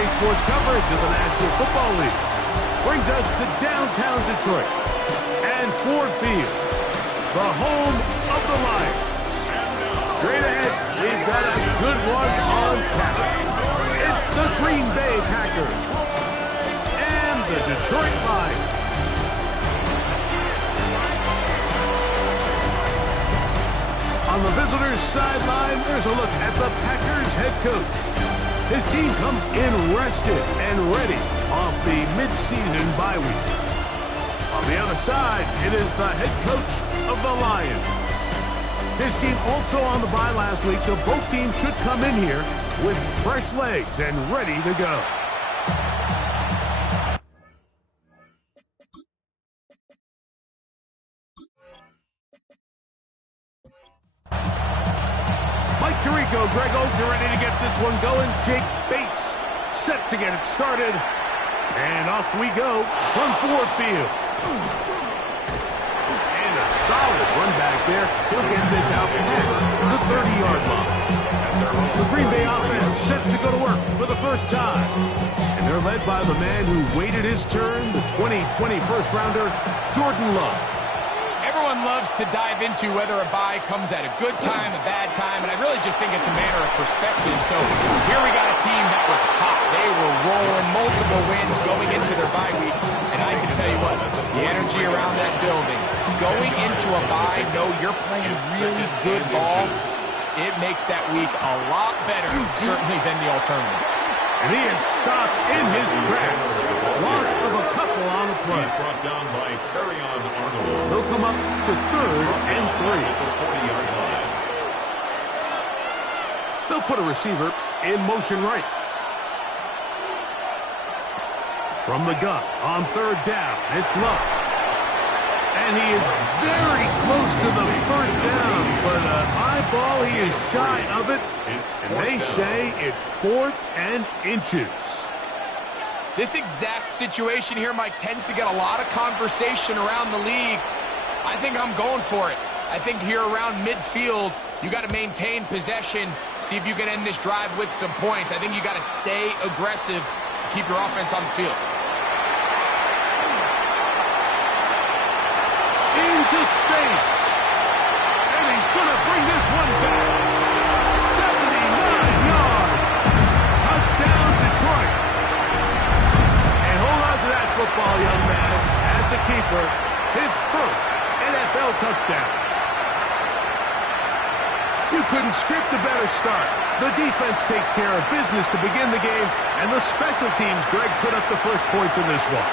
NBA sports coverage of the National Football League brings us to downtown Detroit and Ford Field, the home of the Lions. Straight ahead, we've got a good one on tap. It's the Green Bay Packers and the Detroit Lions. On the visitors' sideline, there's a look at the Packers head coach. His team comes in rested and ready off the mid-season bye week. On the other side, it is the head coach of the Lions. His team also on the bye last week, so both teams should come in here with fresh legs and ready to go. Mike Tirico, Greg Oates are ready to get this one going. Jake Bates set to get it started. And off we go from Ford Field. And a solid run back there. He'll get this out past the 30-yard line. The Green Bay offense set to go to work for the first time. And they're led by the man who waited his turn, the 2020 first-rounder, Jordan Love. Everyone loves to dive into whether a bye comes at a good time, a bad time, and I really just think it's a matter of perspective. So here we got a team that was hot. They were rolling, multiple wins going into their bye week, and I can tell you what, the energy around that building, going into a bye, know you're playing really good ball, it makes that week a lot better, certainly than the alternative. And he is stopped in his tracks. Loss of a couple on the play. He's brought down by Terrion Arnold. They'll come up to 3rd and 3. They'll put a receiver in motion right. From the gun on 3rd down, it's Love. And he is very close to the first down, but eyeball, he is shy of it. And they say it's 4th and inches. This exact situation here, Mike, tends to get a lot of conversation around the league. I think I'm going for it. I think here around midfield, you got to maintain possession, see if you can end this drive with some points. I think you got to stay aggressive, keep your offense on the field. Into space. And he's going to bring this one back. 79 yards. Touchdown, Detroit. And hold on to that football, young man. That's a keeper. His first NFL touchdown. You couldn't script a better start. The defense takes care of business to begin the game, and the special teams, Greg, put up the first points in this one.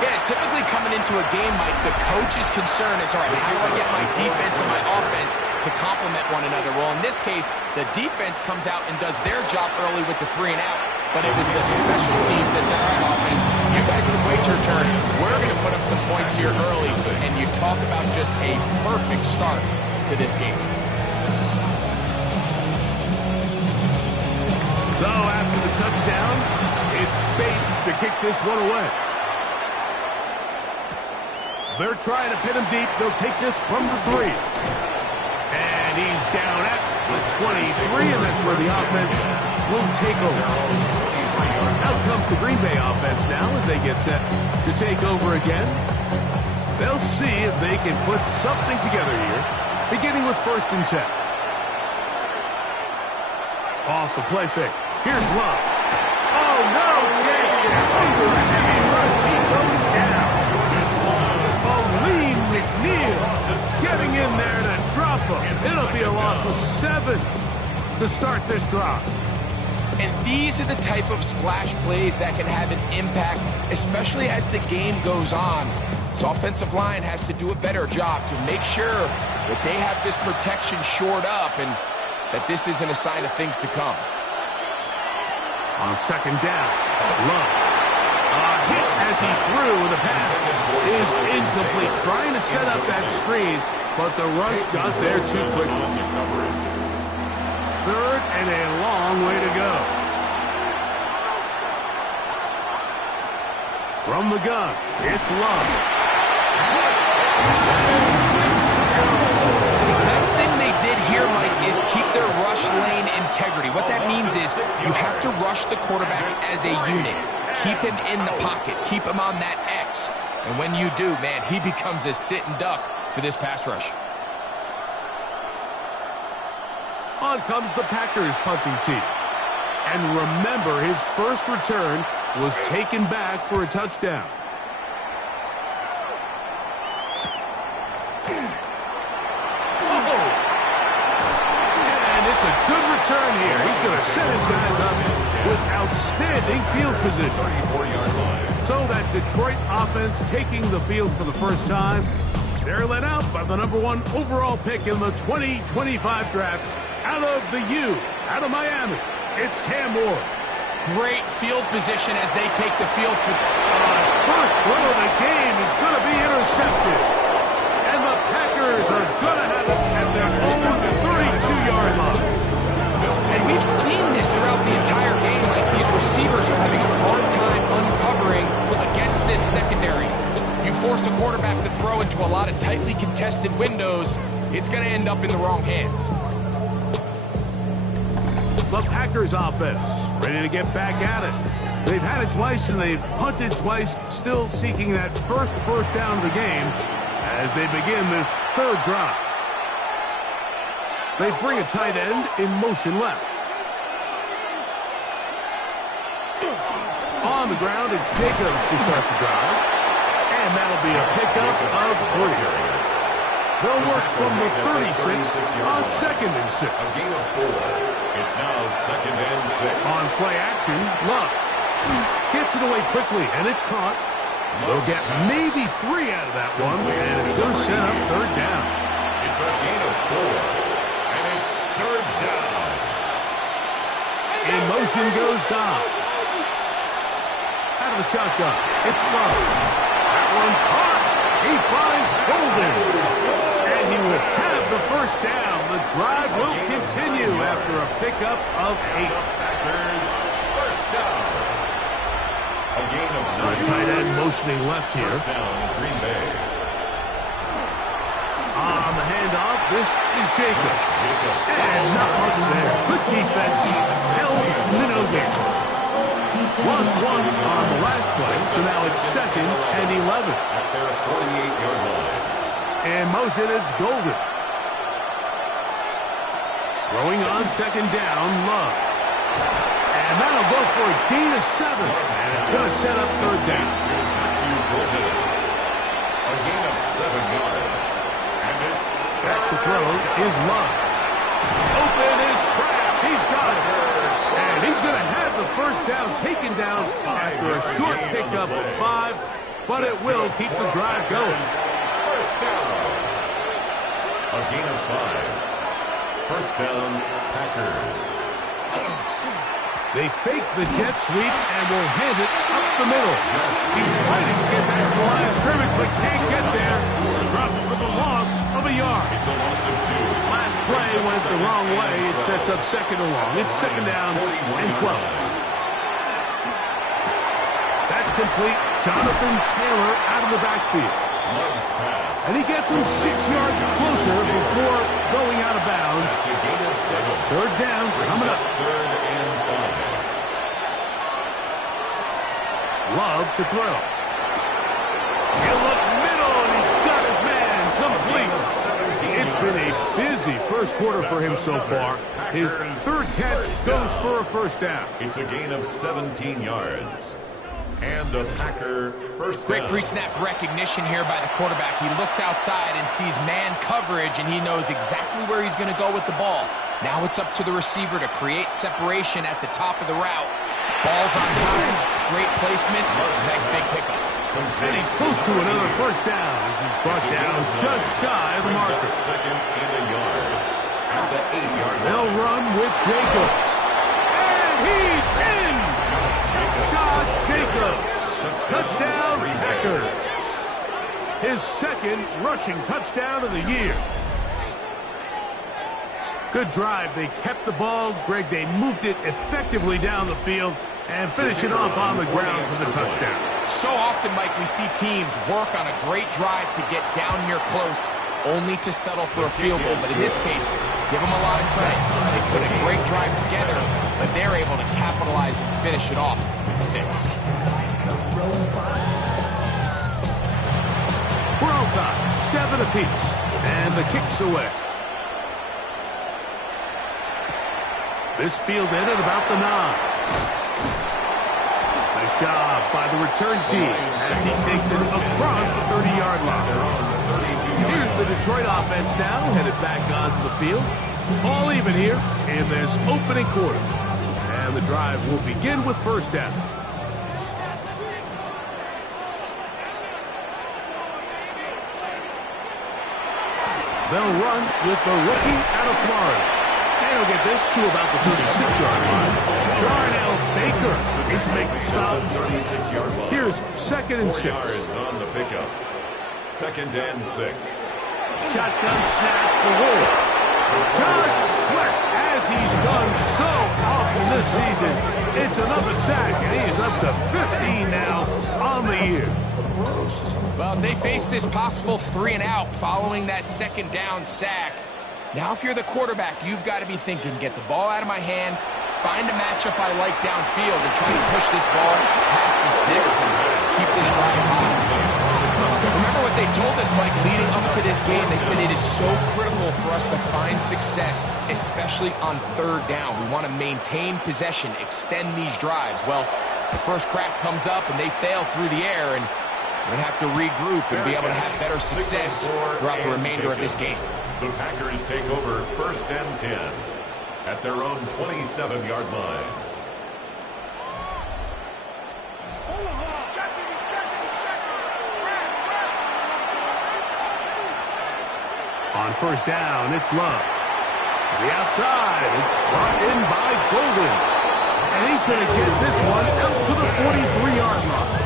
Yeah, typically coming into a game, Mike, the coach's concern is, all right, how do I get my defense and my offense to complement one another? Well, in this case, the defense comes out and does their job early with the 3 and out, but it was the special teams that said, all right, offense, you guys can wait your turn. We're going to put up some points here early, and you talk about just a perfect start to this game. So after the touchdown, it's Bates to kick this one away. They're trying to pin him deep. They'll take this from the 3. And he's down at the 23, and that's where the offense will take over. Out comes the Green Bay offense now as they get set to take over again. They'll see if they can put something together here, beginning with 1st and 10. Off the play fake. Here's Love. Oh, no chance there. Under a heavy rush, he goes down. McNeil getting in there to drop him. It'll be a loss of 7 to start this drive. And these are the type of splash plays that can have an impact, especially as the game goes on. So offensive line has to do a better job to make sure that they have this protection shored up and that this isn't a sign of things to come. On 2nd down, Love. A hit as he threw, and the pass is incomplete. Trying to set up that screen, but the rush got there too quickly. 3rd and a long way to go. From the gun, it's Love. The best thing they did here, Mike, is keep their rush lane integrity. What that means is You have to rush the quarterback as a unit. Keep him in the pocket. Keep him on that X. And when you do, man, he becomes a sitting duck for this pass rush. On comes the Packers punting team. And remember, his first return was taken back for a touchdown. And it's a good return here. He's going to set his guys up with outstanding field position. So that Detroit offense taking the field for the first time. They're led out by the #1 overall pick in the 2025 draft out of the U, out of Miami. It's Cam Moore. Great field position as they take the field for... First throw of the game is going to be intercepted. And the Packers are going to have it at their own 32-yard line. And we've seen this throughout the entire game. Like, these receivers are having a hard time uncovering against this secondary. You force a quarterback to throw into a lot of tightly contested windows, it's going to end up in the wrong hands. The Packers offense ready to get back at it. They've had it twice and they've punted twice, still seeking that first down of the game as they begin this third drive. They bring a tight end in motion left. On the ground, it's Jacobs to start the drive. And that'll be a pickup of 3. They'll work from the 36 on 2nd and 6. A gain of 4. It's now 2nd and 6. On play action, Love gets it away quickly, and it's caught. They'll get maybe 3 out of that one, and it's going to set up 3rd down. It's a gain of 4, and it's 3rd down. In motion goes Dobbs. Out of the shotgun, it's Love. That one caught. He finds Golden. And he will have the first down. The drive will continue after a pickup of 8. Packers first down. A gain of 9. The tight end motioning left here. First down, Green Bay. On the handoff, this is Jacobs. And not much there. Good defense. Held to no gain. Lost 1 on the last play, so now it's 2nd and 11. At their 48-yard line. In motion, it's Golden. Throwing on 2nd down, Love. And that'll go for a gain of 7. And it's going to set up 3rd down. A gain of 7 yards. And it's back to throw is Love. Open is Kraft. He's got it. And he's going to have the first down taken down after a short pickup of 5. But it will keep the drive going. First down. A gain of 5. First down, Packers. They fake the jet sweep and will hand it up the middle. He's fighting to get back to the line of scrimmage, but can't get there. Dropped for the loss of a yard. It's a loss of 2. Last play went the wrong way. It sets up 2nd and long. It's 2nd down and 12. That's complete. Jonathan Taylor out of the backfield. Love's pass. And he gets him 6 yards closer before going out of bounds. It's a gain of 6. 3rd down coming up. 3rd and 5. Love to throw. He'll look middle, and he's got his man complete. It's been a busy first quarter for him so far. His 3rd catch goes for a first down. It's a gain of 17 yards. And a Packer first down. Great pre-snap recognition here by the quarterback. He looks outside and sees man coverage, and he knows exactly where he's going to go with the ball. Now it's up to the receiver to create separation at the top of the route. Ball's on time. Great placement. Nice big pickup. And he's close to another first down as he's brought down just shy of the marker. 2nd and a yard. At the 8-yard line. They'll run with Jacobs. And he's in! Josh Jacobs. Touchdown, Packers. His 2nd rushing touchdown of the year. Good drive. They kept the ball. Greg, they moved it effectively down the field and finish it off on the ground for the touchdown. So often, Mike, we see teams work on a great drive to get down here close, only to settle for a field goal. But in this case, give them a lot of credit. They put a great drive together, but they're able to capitalize and finish it off with 6. We're all tied, 7 apiece, and the kick's away. This fielded at about the 9. Nice job by the return team as he takes it across the 30-yard line. Here's the Detroit offense now, headed back onto the field. All even here in this opening quarter. And the drive will begin with first down. They'll run with the rookie out of Florida. And he'll get this to about the 36-yard line. Darnell Baker in to make the stop. 36-yard line. Here's 2nd and 6. 4 yards on the pickup. 2nd and 6. Shotgun snap for Ward. Josh Sweat, as he's done so often this season, it's another sack, and he is up to 15 now on the year. Well, as they face this possible 3 and out following that 2nd down sack, now if you're the quarterback, you've got to be thinking, get the ball out of my hand, find a matchup I like downfield, and try to push this ball past the sticks and keep this drive hot. Remember what they told us, Mike, leading up to this game. They said it is so critical for us to find success, especially on 3rd down. We want to maintain possession, extend these drives. Well, the first crack comes up, and they fail through the air, and we're going to have to regroup and be able to have better success throughout the remainder of this game. The Packers take over 1st and 10 at their own 27-yard line. On 1st down, it's Love. To the outside, it's brought in by Golden. And he's going to get this one out to the 43-yard line.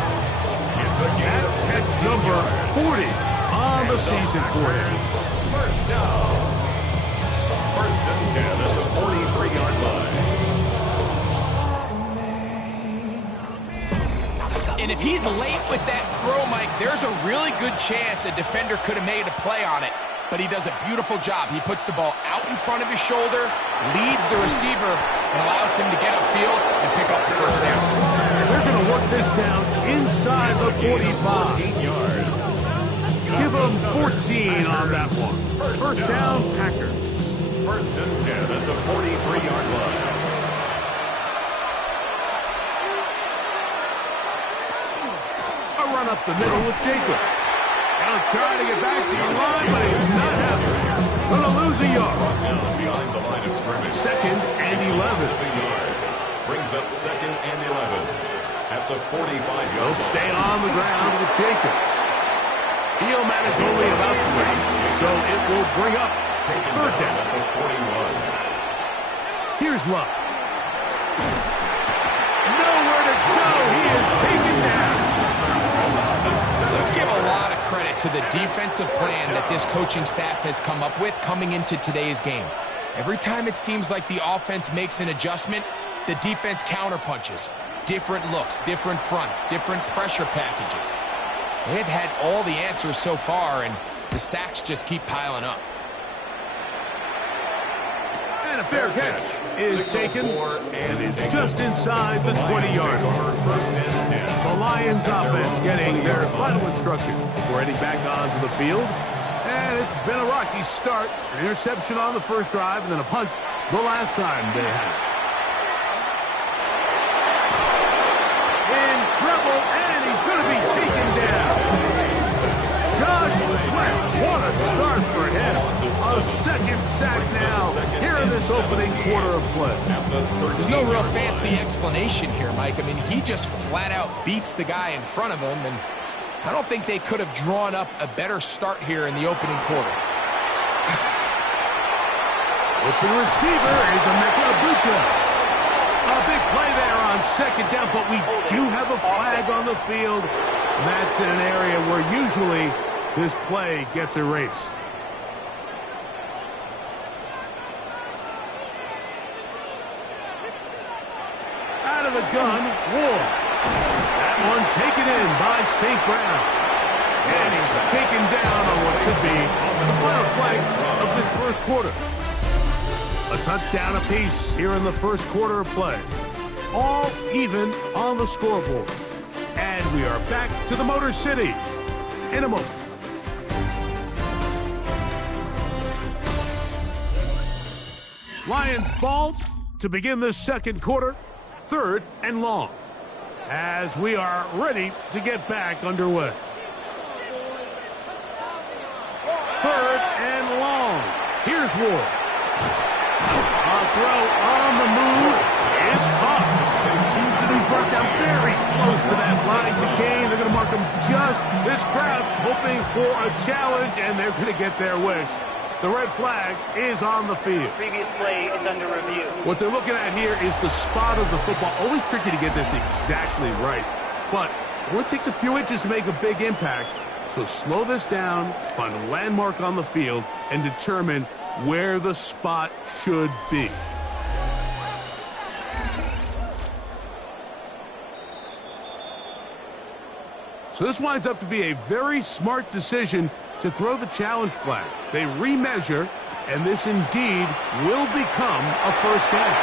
That's number 40 on the season for him. 1st down. 1st and 10 at the 43-yard line. And if he's late with that throw, Mike, there's a really good chance a defender could have made a play on it. But he does a beautiful job. He puts the ball out in front of his shoulder, leads the receiver, and allows him to get upfield and pick up the 1st down. And they're going to work this down inside the 45. 14 yards. Give them 14 on that one. 1st down, Packers. 1st and 10 at the 43-yard line. A run up the middle with Jacobs. He'll try to get back to the line, but he's not happening. Going to lose a yard. Down behind the line of scrimmage. 2nd and 11. Brings up 2nd and 11 at the 45-yard He'll line. stay on the ground with Jacobs. He'll manage only about 3, so it will bring up 3rd down at the 41. Here's Luck. Nowhere to go. He is taken down. Let's give a lot of credit to the defensive plan that this coaching staff has come up with coming into today's game. Every time it seems like the offense makes an adjustment, the defense counterpunches. Different looks, different fronts, different pressure packages. They've had all the answers so far, and the sacks just keep piling up. And a fair catch is taken, and it's just inside the 20-yard line. 1st and 10. The Lions offense getting their final instruction before heading back onto the field. And it's been a rocky start. An interception on the first drive and then a punt the last time they had. In trouble, and he's going to be taken down. Josh Sweat, what a start for him. A 2nd sack now here in this opening quarter of play. There's no real fancy explanation here, Mike. I mean, he just flat out beats the guy in front of him, and I don't think they could have drawn up a better start here in the opening quarter. Open receiver is Emeka Buka. A big play there on 2nd down, but we do have a flag on the field. And that's in an area where usually this play gets erased. Out of the gun, Ward. That one taken in by St. Brown. And he's taken down on what should be the final play of this first quarter. A touchdown apiece here in the first quarter of play. All even on the scoreboard. And we are back to the Motor City in a moment. Lions ball to begin this second quarter, 3rd and long, as we are ready to get back underway. 3rd and long. Here's Ward. A throw on the move is caught. He's going to be brought down very close to that line to gain. They're going to mark him just. This crowd hoping for a challenge, and they're going to get their wish. The red flag is on the field. Previous play is under review. What they're looking at here is the spot of the football. Always tricky to get this exactly right. But it only takes a few inches to make a big impact. So slow this down, find a landmark on the field, and determine where the spot should be. So this winds up to be a very smart decision to throw the challenge flag. They remeasure, and this indeed will become a first down.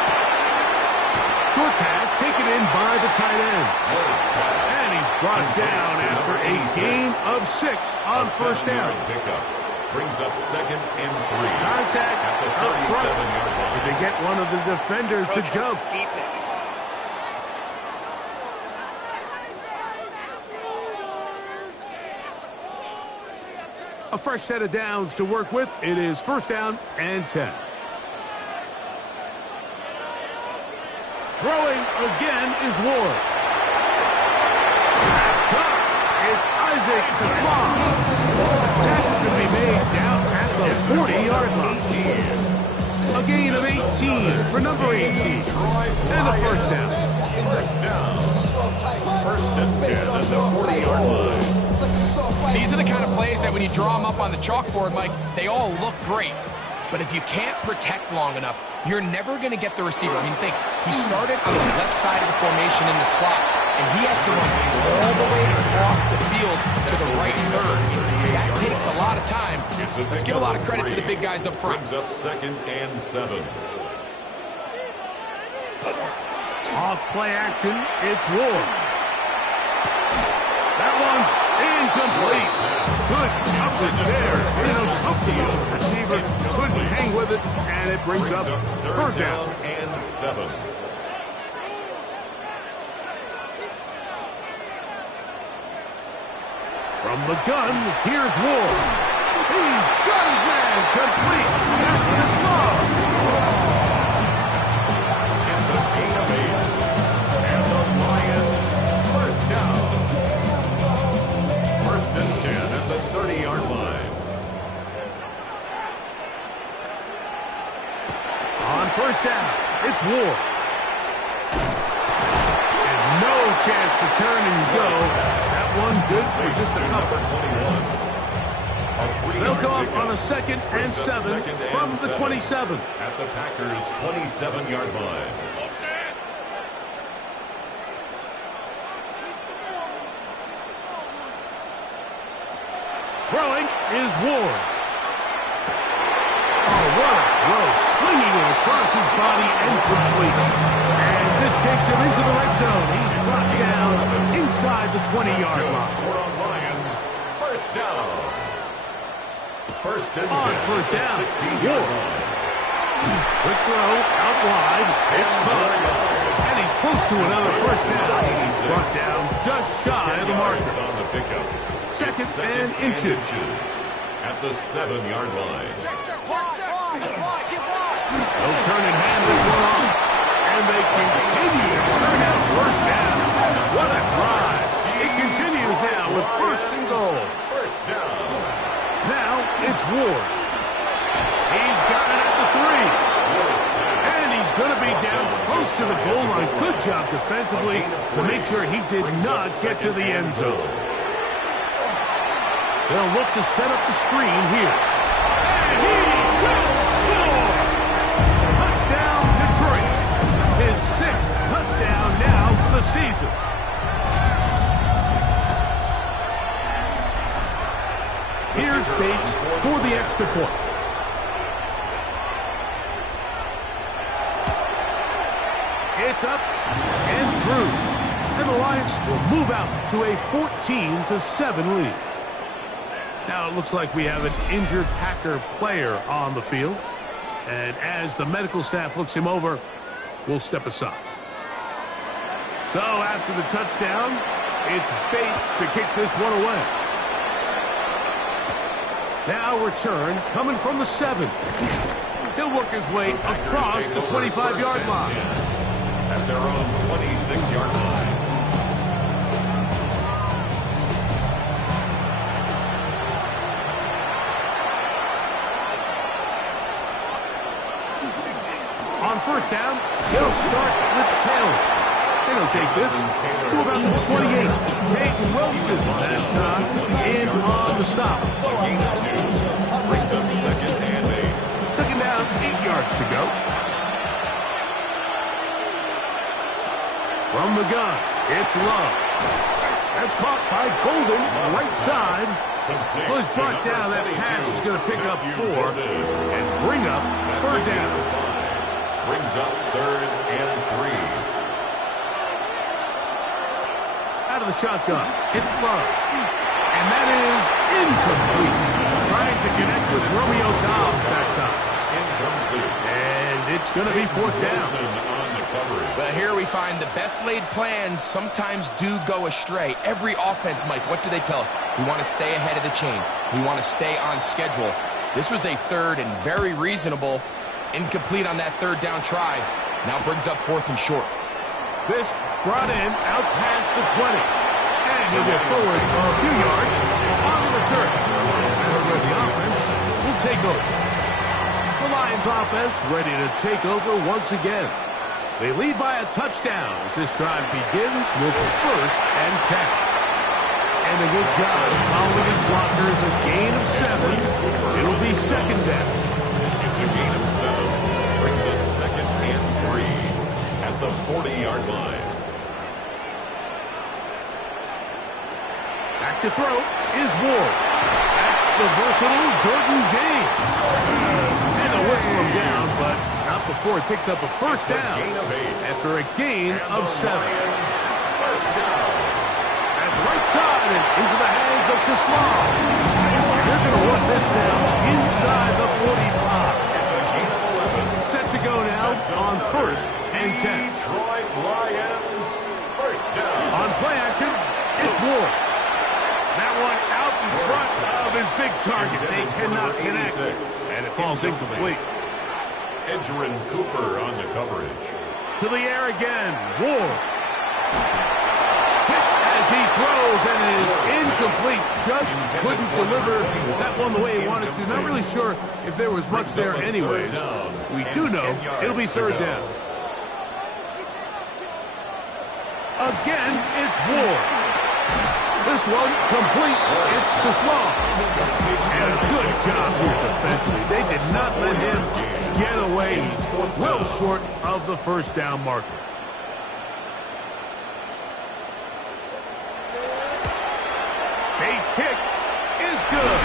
Short pass taken in by the tight end. And he's brought down after a gain of 6 on first down. Pickup brings up 2nd and 3. Contact at the up front. 37-yard line. Did they get one of the defenders to jump? A fresh set of downs to work with. It is 1st down and 10. Throwing again is Ward. That's caught. It's Isaac to Sloth. Tackle to be made down at the 40-yard line. A gain of 18 for number 18. And a first down. First down. 1st and 10 at the 40-yard line. These are the kind of plays that when you draw them up on the chalkboard, Mike, they all look great. But if you can't protect long enough, you're never going to get the receiver. I mean, think, he started on the left side of the formation in the slot, and he has to run all the way across the field to the right third. I mean, that takes a lot of time. Let's give a lot of credit to the big guys up front. Brings up 2nd and 7. Off play action, it's Ward. That one's incomplete. Good coverage there. The receiver couldn't hang with it, and it brings up 3rd down and 7. From the gun, here's Ward. He's got his man complete. That's to Sloth. It's a gain of 8. And the Lions first down. 1st and 10 at the 30-yard line. On 1st down, it's Ward. And no chance to turn and go. That one good for just a couple. They'll come up on a 2nd and 7 from the 27. At the Packers' 27-yard line. Throwing is Ward. Oh, what a throw. Swinging it across his body and complete. And this takes him into the red zone. He's brought down inside the 20-yard line. Lions, first down. 1st and 10. On 1st down, 16-yard line. Quick throw out wide. It's caught. And he's close to another first down. He's brought down just shy of the marker. On the pickup. 2nd and inches. At the 7-yard line. They'll turn and hand this one off. And they continue to turn out first down. What a drive. It continues now with 1st and goal. First down. Now it's Ward. He's got it at the 3. And he's going to be down close to the goal line. Good job defensively to make sure he did not get to the end zone. They'll look to set up the screen here. And he will score! Touchdown, Detroit. His 6th touchdown now for the season. It's up and through. And the Lions will move out to a 14-7 lead. Now it looks like we have an injured Packer player on the field. And as the medical staff looks him over, we'll step aside. So after the touchdown, it's Bates to kick this one away. Now return coming from the 7. He'll work his way across the 25-yard line. At their own 26-yard line. On first down, he'll start with Taylor. They're going to take this to about the 28. Peyton Wilson that time is on the stop. Gain of 2. Brings up second and 8. Second down, 8 yards to go. From the gun, it's Love. That's caught by Golden, right side. Well, he's brought down. That pass is going to pick up 4 and bring up third down. Brings up third and 3. Out of the shotgun, it's Love. And that is incomplete. Trying to connect with Romeo Dobbs that time. Incomplete. And it's going to be fourth down. On the coverage. But here we find the best laid plans sometimes do go astray. Every offense, Mike, what do they tell us? We want to stay ahead of the chains. We want to stay on schedule. This was a third and very reasonable. Incomplete on that third down try. Now brings up fourth and short. This brought in out past the 20. And he'll get forward a few yards on the return. That's where the offense will take over. The Lions offense ready to take over once again. They lead by a touchdown as this drive begins with first and 10. And a good job following his blockers, a gain of 7. It'll be second down. It's a gain of 7. Brings up second and 3 at the 40-yard line. Back to throw is Ward. That's the versatile Jordan James. And they'll whistle him down, but not before he picks up a first down after a gain of 7. First down. That's right side and into the hands of Tislam. They're going to work this down inside the 45. Set to go now on first and 10. Detroit Lions, first down. On play action, it's Ward. That one out in front of his big target. They cannot connect, and it falls incomplete. Edgerrin Cooper on the coverage. To the air again, Ward. Hit as he throws, and it is incomplete. Just couldn't deliver that one the way he wanted to. Not really sure if there was much there anyways. We do know it'll be third down. Again, it's Ward. This one complete. It's to Small. And a good job here defensively. They did not let him get away. He's well short of the first down marker. Bates' kick is good.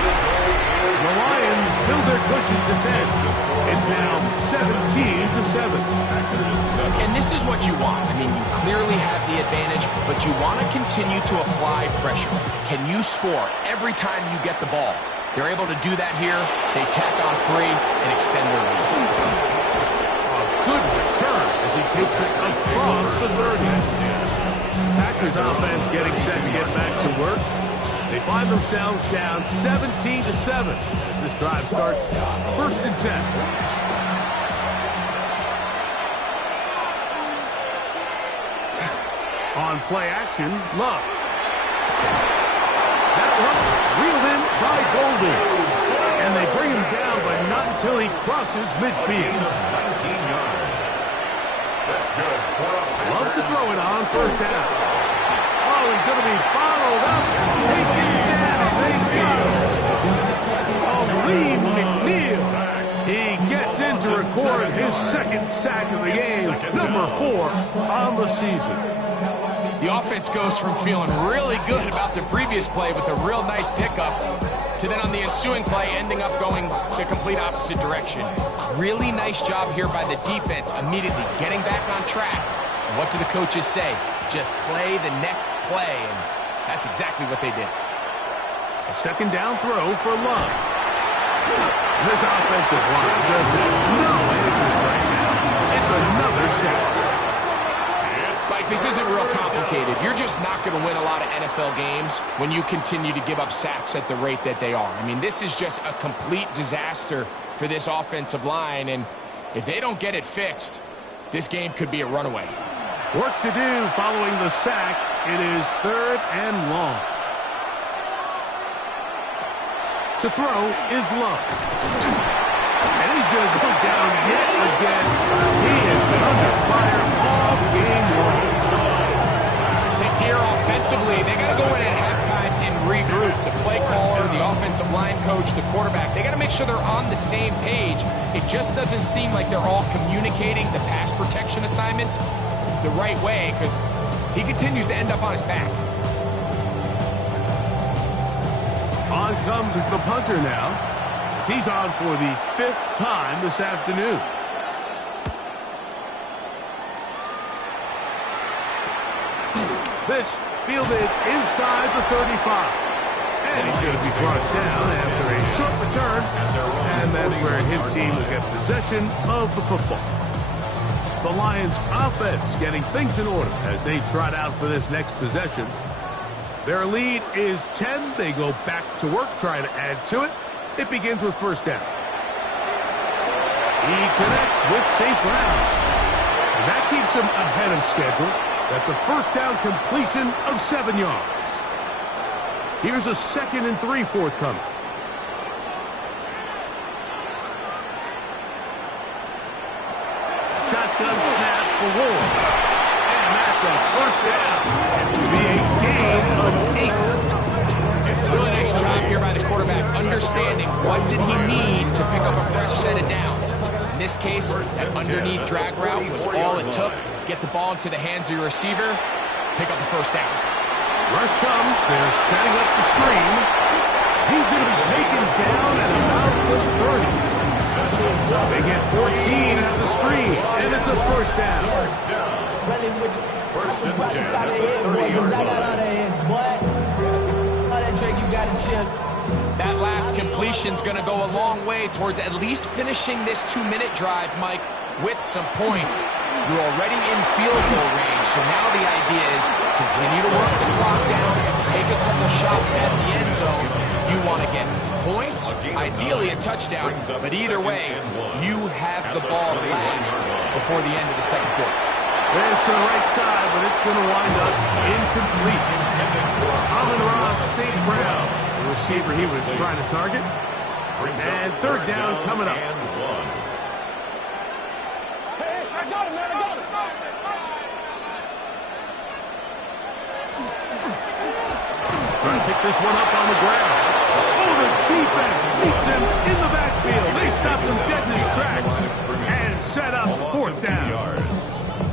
The Lions build their cushion to 10. It's now 17-7. And this is what you want. I mean, you clearly have the advantage, but you want to continue to apply pressure. Can you score every time you get the ball? They're able to do that here. They tack on 3 and extend their lead. A good return as he takes it across the 30. Packers offense getting set to get back to work. They find themselves down 17-7 as this drive starts first and 10. On play action, Love. That one reeled in by Golden. And they bring him down, but not until he crosses midfield. 19 yards. That's good. Love to throw it on first down. Oh, he's going to be followed up and taken down. They got him. Oh, Lee McNeil. He gets in to record his second sack of the game, number 4 on the season. The offense goes from feeling really good about the previous play with a real nice pickup to then on the ensuing play ending up going the complete opposite direction. Really nice job here by the defense immediately getting back on track And what do the coaches say? Just play the next play, and that's exactly what they did. A second down throw for Love. This offensive line just has no answers right now. It's another sack. Like, this isn't real complicated. You're just not going to win a lot of NFL games when you continue to give up sacks at the rate that they are. I mean, this is just a complete disaster for this offensive line, and if they don't get it fixed, this game could be a runaway. Work to do following the sack. It is 3rd and long. To throw is Love. And he's going to go down yet again. He has been under fire all game long. I think here offensively, they got to go in at halftime and regroup. The play caller, the offensive line coach, the quarterback, they got to make sure they're on the same page. It just doesn't seem like they're all communicating the pass protection assignments the right way, because he continues to end up on his back. On comes the punter now. He's on for the 5th time this afternoon. This fielded inside the 35. And he's going to be brought down after a short return. And that's where his team will get possession of the football. The Lions offense getting things in order as they trot out for this next possession. Their lead is 10. They go back to work, trying to add to it. It begins with first down. He connects with St. Brown. And that keeps him ahead of schedule. That's a first down completion of 7 yards. Here's a 2nd and 3 forthcoming. Shotgun snap for Ward. And that's a first down. And to be a gain of 8. Really nice job here by the quarterback, understanding what did he need to pick up a fresh set of downs. In this case, that underneath drag route was all it took. Get the ball into the hands of your receiver, pick up the first down. Rush comes. They're setting up the screen. He's going to be taken down at about the 30. They get 14 out of the screen, and it's a first down. First and 10. That last completion's going to go a long way towards at least finishing this 2-minute drive, Mike, with some points. You're already in field goal range, so now the idea is continue to work the clock down, take a couple shots at the end zone. You want to get points, ideally a touchdown, but either way, you have the ball last before the end of the second quarter. There's to the right side, but it's going to wind up incomplete. Amon-Ra St. Brown, the receiver he was trying to target. And third down coming up. Trying to pick this one up on the ground. Oh, the defense beats him in the backfield. They stopped him dead in his tracks and set up fourth down.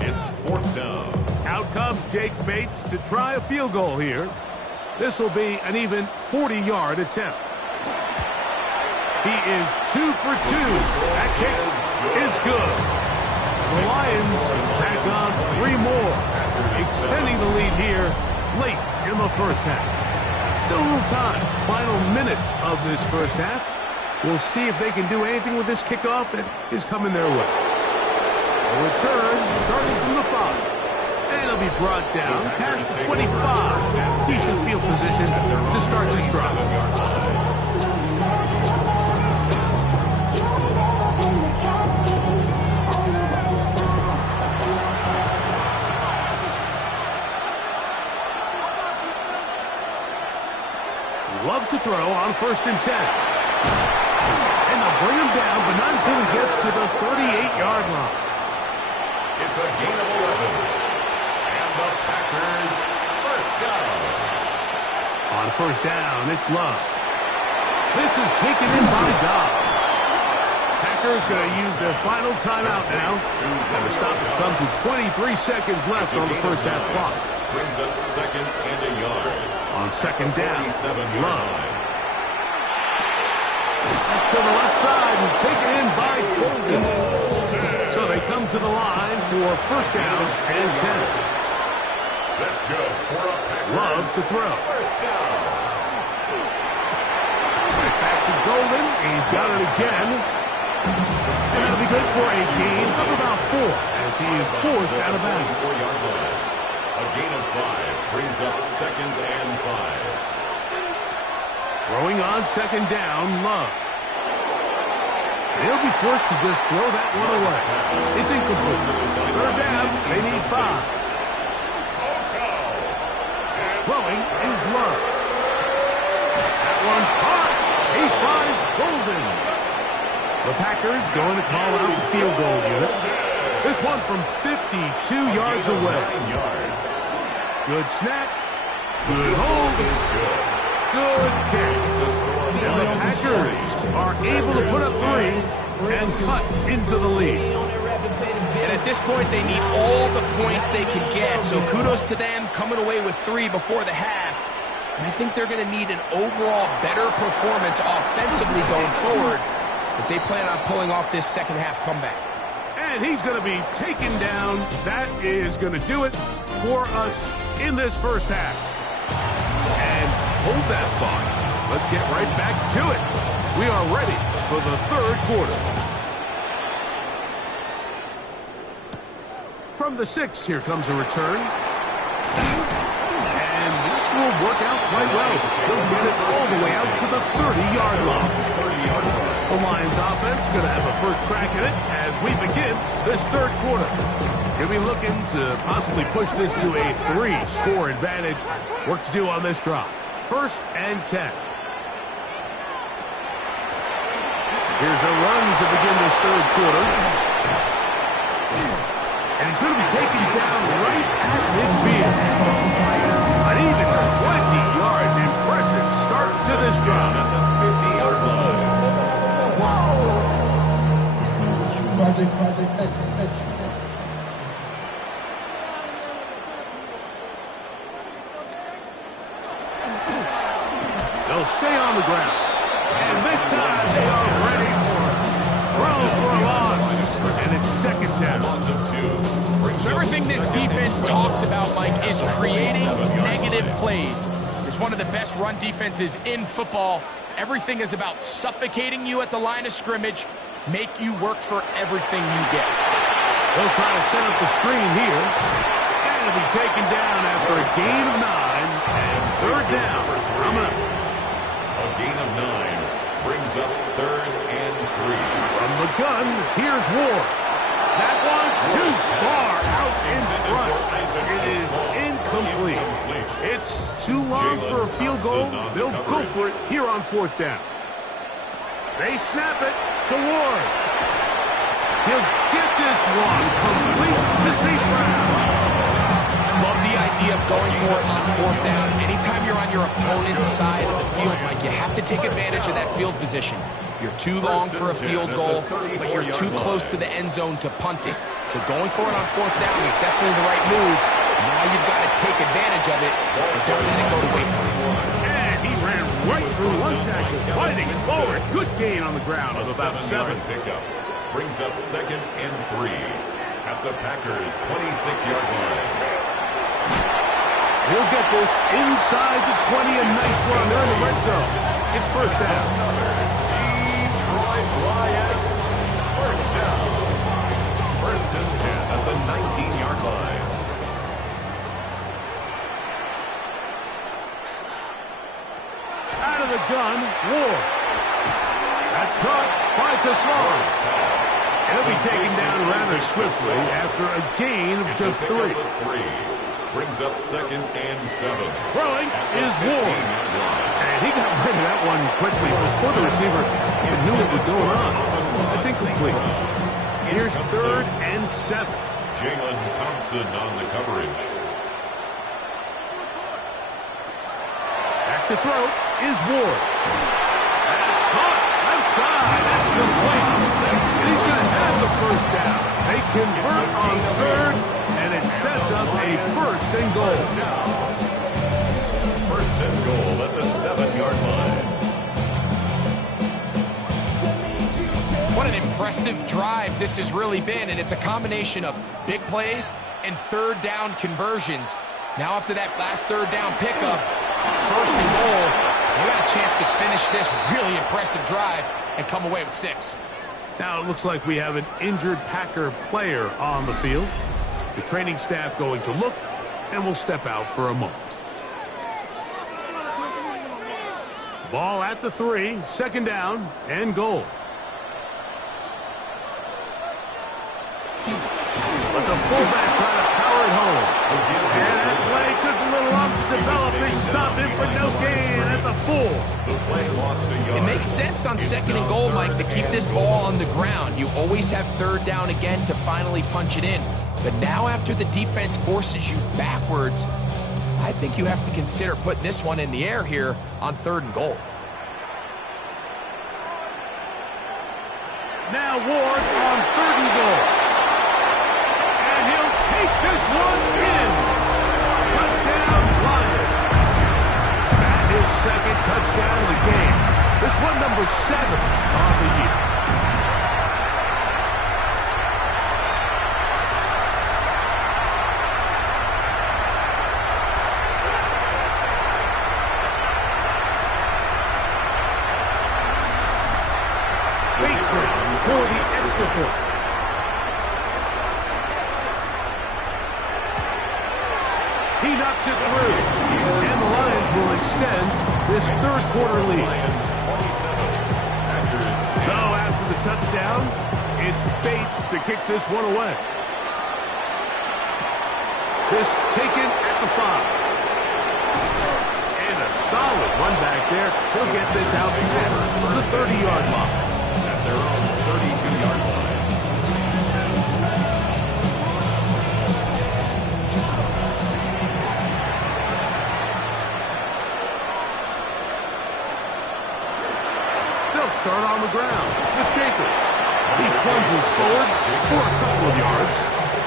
It's 4th down. Out comes Jake Bates to try a field goal here. This will be an even 40-yard attempt. He is 2 for 2. That kick is good. The Lions tack on 3 more, extending the lead here late in the first half. Still a little time. Final minute of this first half. We'll see if they can do anything with this kickoff that is coming their way. A return starting from the 5. And it'll be brought down past the 25. Decent field position to start this drive. Love to throw on 1st and 10. And they'll bring him down, but not until he gets to the 38-yard line. It's a gain of 11. And the Packers first down. On first down, it's Love. This is taken in by Dobbs. Packers going to use their final timeout now. And the stoppage comes with 23 seconds left on the first half clock. Brings up 2nd and a yard. On second down, 47-yard Love. line. Back to the left side and taken in by Golden. So they come to the line for first down and 10. Let's go for a Packers Love to throw. first down. Right back to Golden. He's got it again. And that'll be good for a gain of about 4 as he is forced out of bounds. 4-yard line. A gain of 5 brings up second and 5. Throwing on second down, Love. They'll be forced to just throw that one away. It's incomplete. Third down, they need 5. Throwing is Love. That one caught. He finds Golden. The Packers going to call out the field goal unit. This one from 52 yards away. 9 yards. Good snap. Good hold. Good catch. And the Packers are able to put up 3 and cut into the lead. And at this point, they need all the points they can get. So kudos to them coming away with 3 before the half. And I think they're going to need an overall better performance offensively going forward if they plan on pulling off this second half comeback. And he's going to be taken down. That is going to do it for us in this first half. And hold that thought. Let's get right back to it. We are ready for the third quarter. From the 6, here comes a return. And this will work out quite well. He'll get it all the way out to the 30-yard line. The Lions offense going to have a first crack at it as we begin this third quarter. He'll be looking to possibly push this to a 3-score advantage. Work to do on this drive. First and 10. Here's a run to begin this third quarter. And he's going to be taken down right at midfield. An even 20 yards. Impressive start to this drive. At the 50-yard line. They'll stay on the ground. And this time they are ready for it. Throw for a loss. And it's second down. Loss of 2. So everything this defense talks about, Mike, is creating negative plays. It's one of the best run defenses in football. Everything is about suffocating you at the line of scrimmage, make you work for everything you get. They'll try to set up the screen here. And it'll be taken down after a gain of 9. And third down coming up. A gain of 9 brings up third and 3. From the gun, here's Ward. That one too far out in front. It is incomplete. It's too long for a field goal. They'll go for it here on fourth down. They snap it to Ward. He'll get this one complete to St. Brown. Love the idea of going for it on fourth down. Anytime you're on your opponent's side of the field, Mike, you have to take advantage of that field position. You're too long for a field goal, but you're too close to the end zone to punt it. So going for it on fourth down is definitely the right move. Now you've got to take advantage of it, but don't let it go to waste. And he ran right through one tackle, fighting forward. Good gain on the ground of about 7. Pickup brings up second and 3 at the Packers' 26-yard line. He'll get this inside the 20, a nice run. They're in the red zone. It's first down. Detroit Lions, first down. First and 10 at the 19-yard line. Out of the gun, Ward. That's caught by Teslar. He'll be taken down rather swiftly after a gain of just 3. Brings up second and 7. Throwing is Ward. And he got rid of that one quickly before the receiver even knew what was going on. That's incomplete. Here's third and 7. Jalen Thompson on the coverage. Back to throw is Ward. That's caught. Left side. That's complete. And he's going to have the first down. They convert on third, and it sets up a first and goal. First and goal at the 7-yard line. What a an impressive drive this has really been, and it's a combination of big plays and third down conversions. Now after that last third down pickup, it's first and goal. They got a chance to finish this really impressive drive and come away with 6. Now it looks like we have an injured Packer player on the field. The training staff going to look, and will step out for a moment. Ball at the 3, second down and goal. But the fullback trying to power it home. And that play took a little long to develop. They stopped him for no gain at the 4. The play lost a yard. It makes sense on second and goal, Mike, to keep this ball on the ground. You always have third down again to finally punch it in. But now after the defense forces you backwards, I think you have to consider putting this one in the air here on third and goal. Now Ward on third and goal. And he'll take this one in. Touchdown, Lions. That is second touchdown of the game. This one number 7 on the year. For the extra point. He knocks it through. And the Lions will extend this third quarter lead. So after the touchdown, it's Bates to kick this one away. This taken at the 5. And a solid run back there. He'll get this out past the 30-yard line. At their own 32-yard line. They'll start on the ground with Jacobs. He plunges forward for a couple of yards.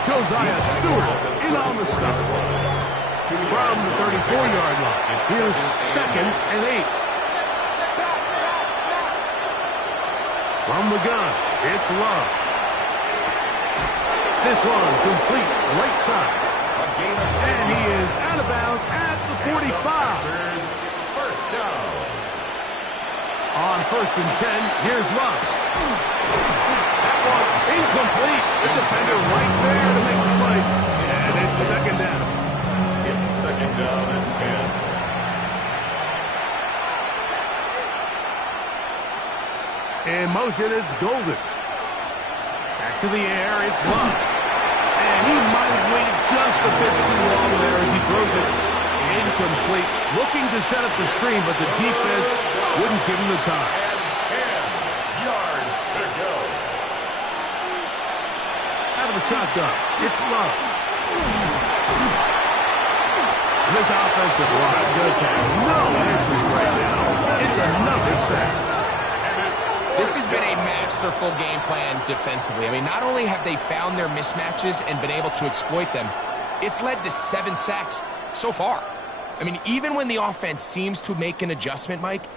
Josiah Stewart in on the stop. From the 34-yard line, here's second and 8. From the gun, it's Love. This one complete right side. And he is out of bounds at the 45. First down. On first and 10, here's Love. That one incomplete. The defender right there to make the play. And it's second down. It's second down and 10. In motion, it's Golden. Back to the air, it's Love. And he might have waited just a bit too long there as he throws it incomplete. Looking to set up the screen, but the defense wouldn't give him the time. And 10 yards to go. Out of the shotgun, it's Love. This offensive line just has no answers right now. It's another sack. This has been a masterful game plan defensively. I mean, not only have they found their mismatches and been able to exploit them, it's led to 7 sacks so far. I mean, even when the offense seems to make an adjustment, Mike,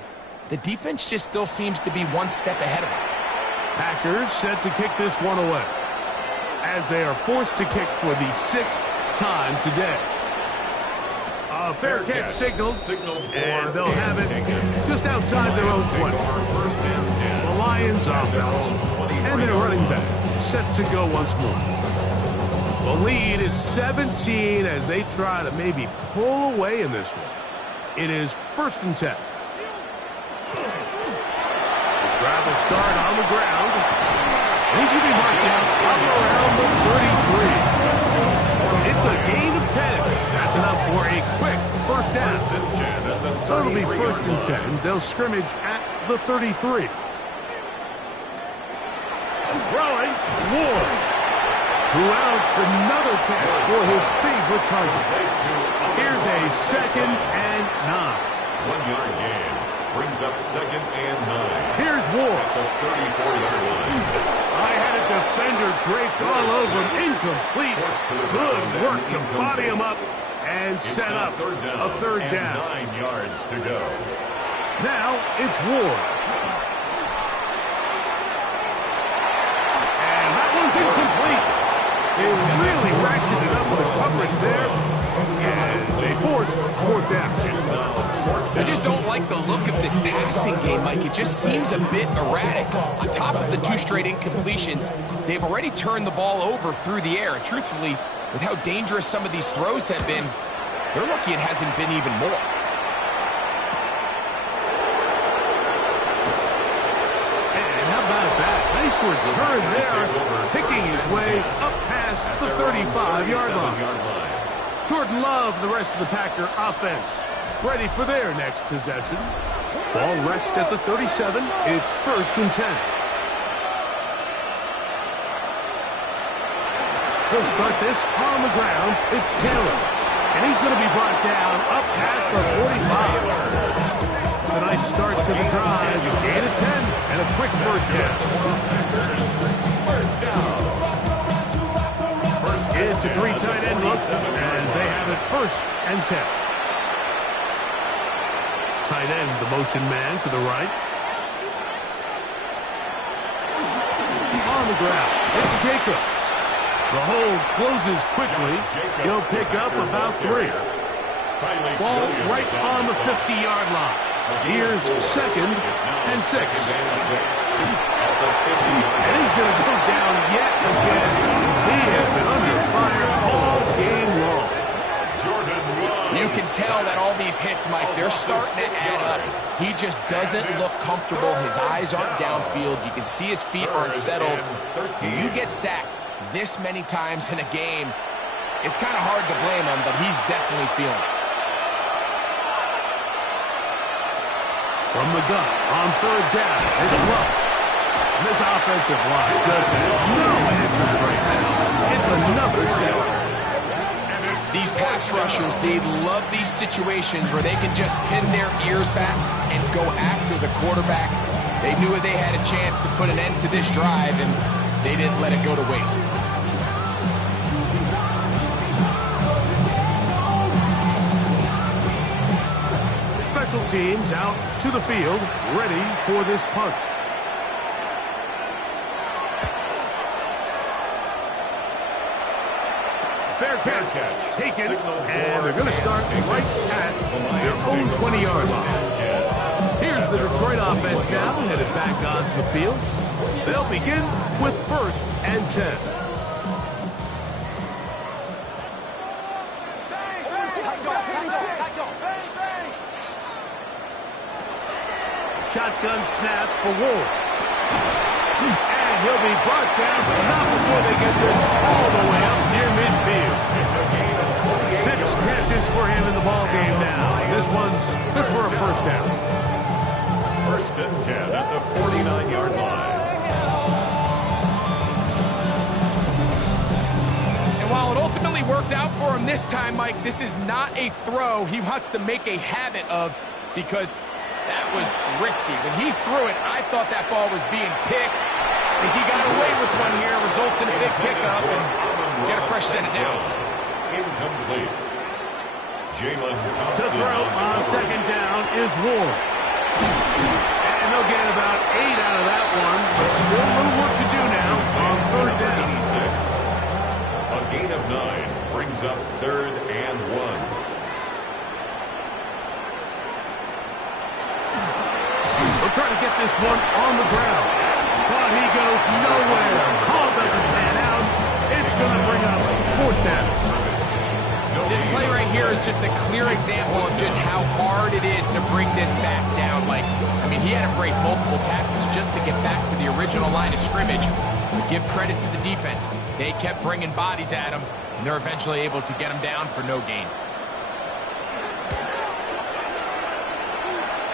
the defense just still seems to be one step ahead of them. Packers set to kick this one away as they are forced to kick for the 6th time today. A fair catch signals, and they'll have it just outside their own 20. The Lions offense and their running back set to go once more. The lead is 17 as they try to maybe pull away in this one. It is first and 10. The drive will start on the ground. He's going to be marked down up around the 33. It's a gain of 10. That's enough for a quick first down. So it'll be first and 10. They'll scrimmage at the 33. Throwing, Ward. Who outs another catch for his favorite target. Here's a second and 9. 1 yard gain. Brings up second and 9. Here's Ward. At the 34-yard line. I had a defender draped all over him. Incomplete. Good work to body him up and set up a third down. 9 yards to go. Now it's Ward. They really ratcheted it up with the coverage there. And they force fourth down. I just don't like the look of this passing game, Mike. It just seems a bit erratic. On top of the 2 straight incompletions, they've already turned the ball over through the air. And truthfully, with how dangerous some of these throws have been, they're lucky it hasn't been even more. And how about that? Nice return there, picking his way up past the 35-yard line. Jordan Love, the rest of the Packer offense, ready for their next possession. Ball rests at the 37. It's 1st and 10. He'll start this on the ground. It's Taylor. And he's going to be brought down up past the 45. A nice start to the drive. Gain of 10 and a quick first down. It's a 3 tight end look as they have it 1st and 10. Tight end, the motion man to the right. On the ground, it's Jacobs. The hold closes quickly. He'll pick up about 3. Ball right on the 50-yard line. Here's 2nd and 6. And he's going to go down yet again. He has been under fire all game long. You can tell that all these hits, Mike, they're starting to add up. He just doesn't look comfortable. His eyes aren't downfield. You can see his feet aren't settled. When you get sacked this many times in a game, it's kind of hard to blame him, but he's definitely feeling it. From the gun on 3rd down, it's Love. This offensive line just has no answers right now. It's another sack. These pass rushers, they love these situations where they can just pin their ears back and go after the quarterback. They knew they had a chance to put an end to this drive, and they didn't let it go to waste. Special teams out to the field, ready for this punt. Fair catch, taken, and they're going to start right at their own 20-yard line. Here's the Detroit offense now, headed back onto the field. They'll begin with 1st and 10. Shotgun snap for Ward. And he'll be brought down, but not before they get this all the way up near midfield. 6 catches for him in the ball game now. This one's good for a 1st down. 1st and 10 at the 49-yard line. And while it ultimately worked out for him this time, Mike, this is not a throw he wants to make a habit of, because that was risky. When he threw it, I thought that ball was being picked. I think he got away with one here, results in a big pickup, and get a fresh set of downs. Incomplete. Jalen Thompson. To throw on 2nd down is Ward. And they'll get about 8 out of that one, but still a little work to do now on 3rd down. 86. A gain of 9 brings up 3rd and 1. They'll try to get this one on the ground. But he goes nowhere. Call doesn't pan out. It's going to bring up 4th down. This play right here is just a clear example of just how hard it is to bring this back down. Like, I mean, he had to break multiple tackles just to get back to the original line of scrimmage. But give credit to the defense. They kept bringing bodies at him, and they're eventually able to get him down for no gain.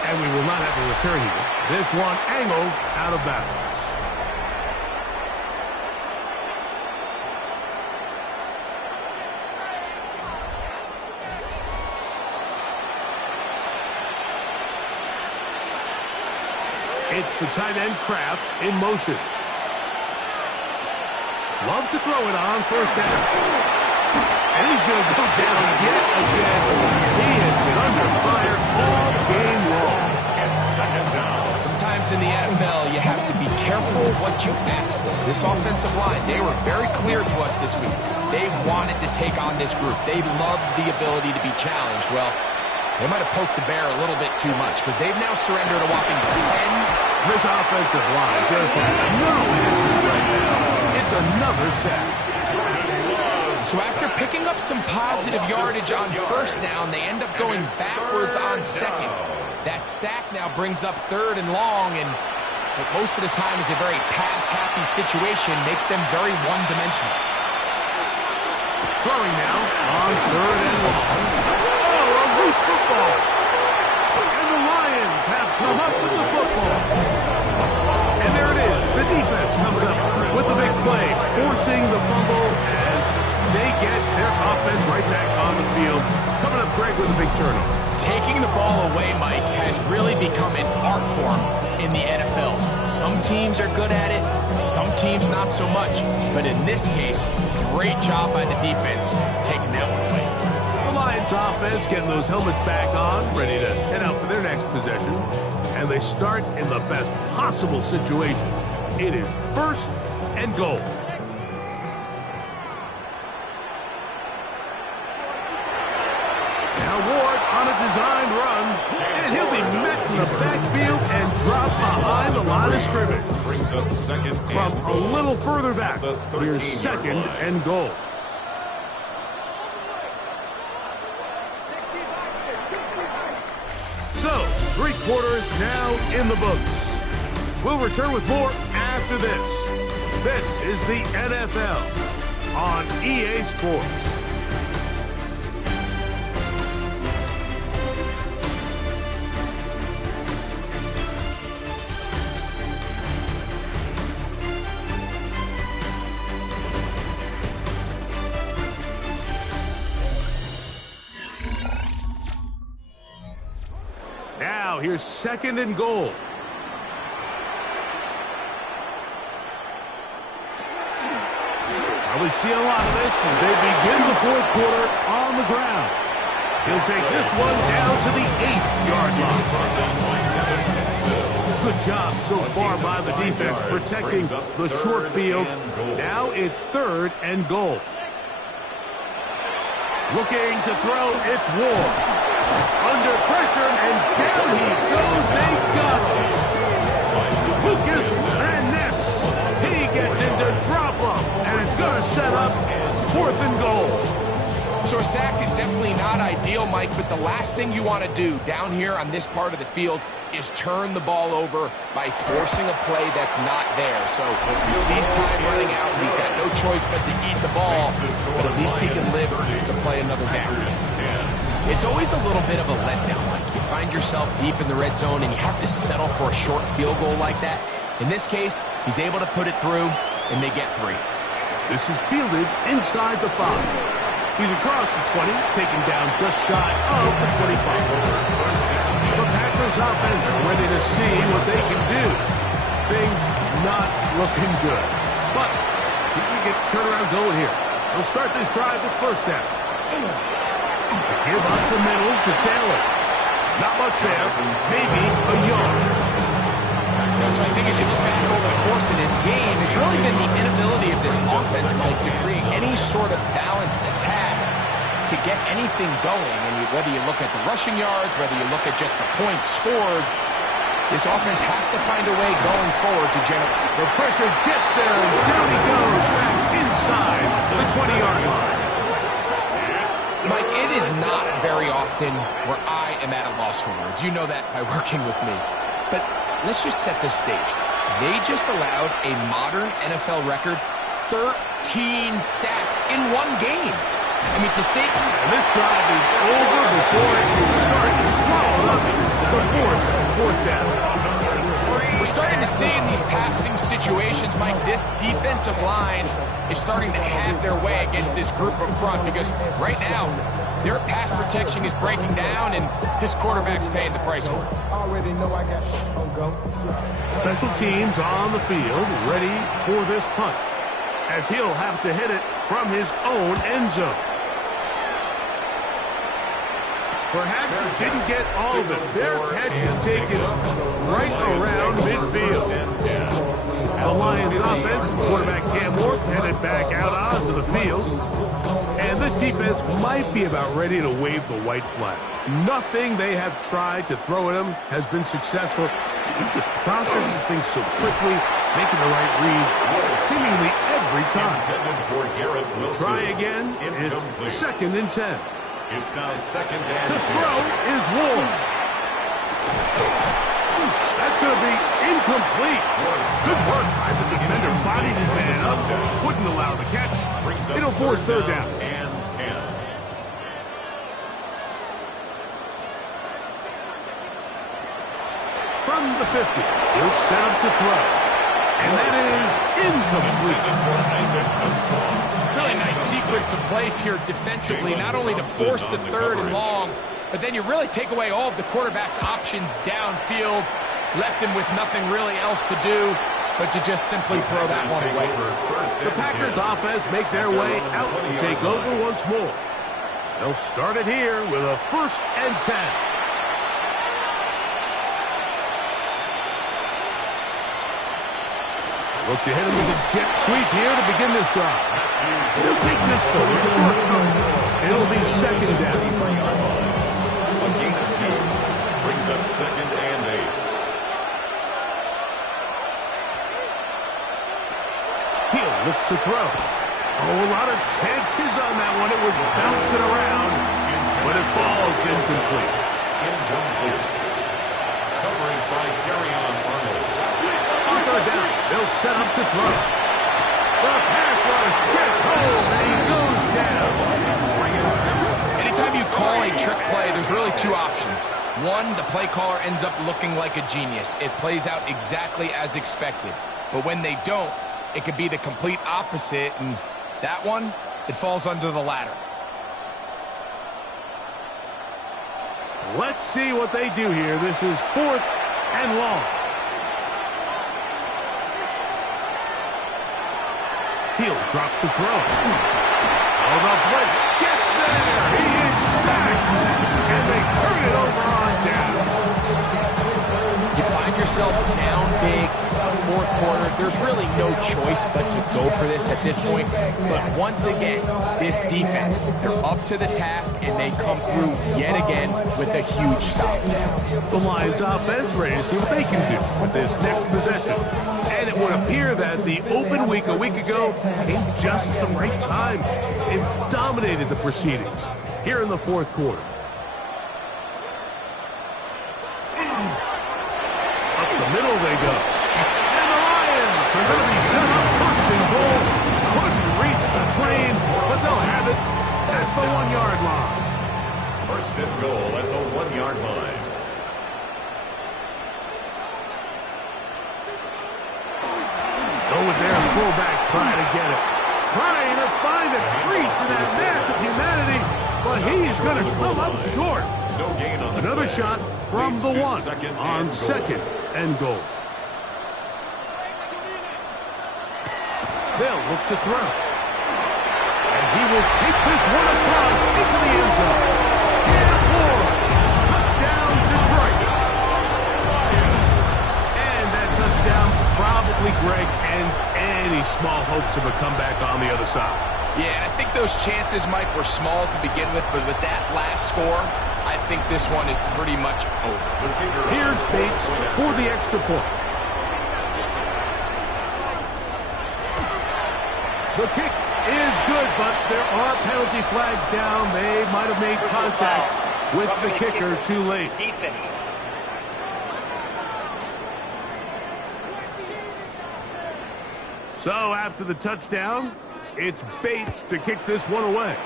And we will not have a return here. This one angled out of bounds. It's the tight end Kraft in motion. Love to throw it on 1st down. And he's going to go down yet again. He has been under fire all game long. And 2nd down. Sometimes in the NFL, you have to be careful what you ask for. This offensive line, they were very clear to us this week. They wanted to take on this group. They loved the ability to be challenged. Well, they might have poked the bear a little bit too much because they've now surrendered a whopping 10. This offensive line just has no answers right now. It's another sack. So after picking up some positive yardage on first down, they end up going backwards on second. That sack now brings up third and long, and what most of the time is a very pass-happy situation, makes them very one-dimensional. Throwing now on third and long. Oh, a loose football. And the Lions have come up with the football. And there it is. The defense comes up with the big play, forcing the fumble as they get their offense right back on the field. Coming up, Greg, with a big turnover. Taking the ball away, Mike, has really become an art form in the NFL. Some teams are good at it, some teams not so much. But in this case, great job by the defense taking that one away. The Lions offense getting those helmets back on, ready to head out for their next possession. And they start in the best possible situation. It is first and goal. Now Ward on a designed run, and he'll be met in the backfield and dropped behind the line of scrimmage. Brings up second From a little further back, here's second and goal. So, 3 quarters now in the books. We'll return with more after this. This is the NFL on EA Sports. Now, here's second and goal. Probably see a lot of this as they begin the 4th quarter on the ground. He'll take this one down to the 8-yard line. Good job so far by the defense protecting the short field. Now it's 3rd and goal. Looking to throw, it's Ward. Under pressure, and down he goes. They got him. Lucas Van Ness. He gets into drop him, and it's going to set up 4th and goal. So a sack is definitely not ideal, Mike, but the last thing you want to do down here on this part of the field is turn the ball over by forcing a play that's not there. So he sees time running out. He's got no choice but to eat the ball, but at least he can live to play another down. It's always a little bit of a letdown, Mike. You find yourself deep in the red zone and you have to settle for a short field goal like that. In this case, he's able to put it through, and they get 3. This is fielded inside the 5. He's across the 20, taken down just shy of the 25. The Packers offense ready to see what they can do. Things not looking good. But see if we get the turnaround going here. They'll start this drive with first down. They give up the middle to Taylor. Not much there. Maybe a yard. So I think as you look back over the course of this game, it's really been the inability of this offense, Mike, to create any sort of balanced attack to get anything going. And whether you look at the rushing yards, whether you look at just the points scored, this offense has to find a way going forward to generate. The pressure gets there, and down he goes back inside the 20-yard line. Mike, it is not very often where I am at a loss for words. You know that by working with me. But let's just set the stage. They just allowed a modern NFL record 13 sacks in one game. I mean, to say... And this drive is over before it can start to slow it up to force 4th down. We're starting to see in these passing situations, Mike, this defensive line is starting to have their way against this group up front because right now, their pass protection is breaking down and this quarterback's paying the price for it. Special teams on the field, ready for this punt, as he'll have to hit it from his own end zone. Perhaps it didn't get all of it. Their catch is taken right around midfield. The Lions offense, quarterback Cam Ward headed back out onto the field. And this defense might be about ready to wave the white flag. Nothing they have tried to throw at him has been successful. He just processes things so quickly, making the right read seemingly every time. Try again. It's 2nd and 10. It's now 2nd and 10. To throw is Ward. That's going to be incomplete. Good work by the defender. Bodied his man up. Wouldn't allow the catch. It'll force 3rd down. And 10. From the 50, he'll set up to throw. And that is incomplete. Really nice sequence of plays here defensively, not only to force the 3rd and long, but then you really take away all of the quarterback's options downfield, left him with nothing really else to do but to just simply throw that one away. The Packers offense make their way out to take over once more. They'll start it here with a 1st and 10. Look to hit him with a jet sweep here to begin this drive. He'll take this for it. It'll be 2nd down. A gain of 2 brings up 2nd and 8. He'll look to throw. Oh, a lot of chances on that one. It was bouncing around, but it falls incomplete. Coverage by Terrion Arnold. On 3rd down, they'll set up to throw. The pass rush gets home, and he goes down. Anytime you call a trick play, there's really 2 options. One, the play caller ends up looking like a genius. It plays out exactly as expected. But when they don't, it could be the complete opposite, and that one, it falls under the latter. Let's see what they do here. This is 4th and long. He'll drop to throw. Oh, the blitz gets there. He is sacked. And they turn it over on down. You find yourself down big. It's the 4th quarter. There's really no choice but to go for this at this point. But once again, this defense, they're up to the task, and they come through yet again with a huge stop. The Lions offense ready to see what they can do with this next possession. And it would appear that the open week a week ago came just at the right time. It dominated the proceedings here in the 4th quarter. Up the middle they go. And the Lions are going to be set up 1st and goal. Couldn't reach the train, but they'll have it at the 1-yard line. 1st and goal at the 1-yard line. Go with their fullback trying to get it. Trying to find a crease in that mass of humanity, but he's going to come up short. No gain on the Another play. shot from the 1 on 2nd and goal. They'll look to throw. And he will take this one across into the end zone. And more. Touchdown, Detroit. And that touchdown probably, Greg, ends any small hopes of a comeback on the other side. Yeah, and I think those chances, Mike, were small to begin with, but with that last score, I think this one is pretty much over. Here's Bates for the extra point. The kick is good, but there are penalty flags down. They might have made contact with the kicker too late. Defense. So after the touchdown, it's Bates to kick this one away.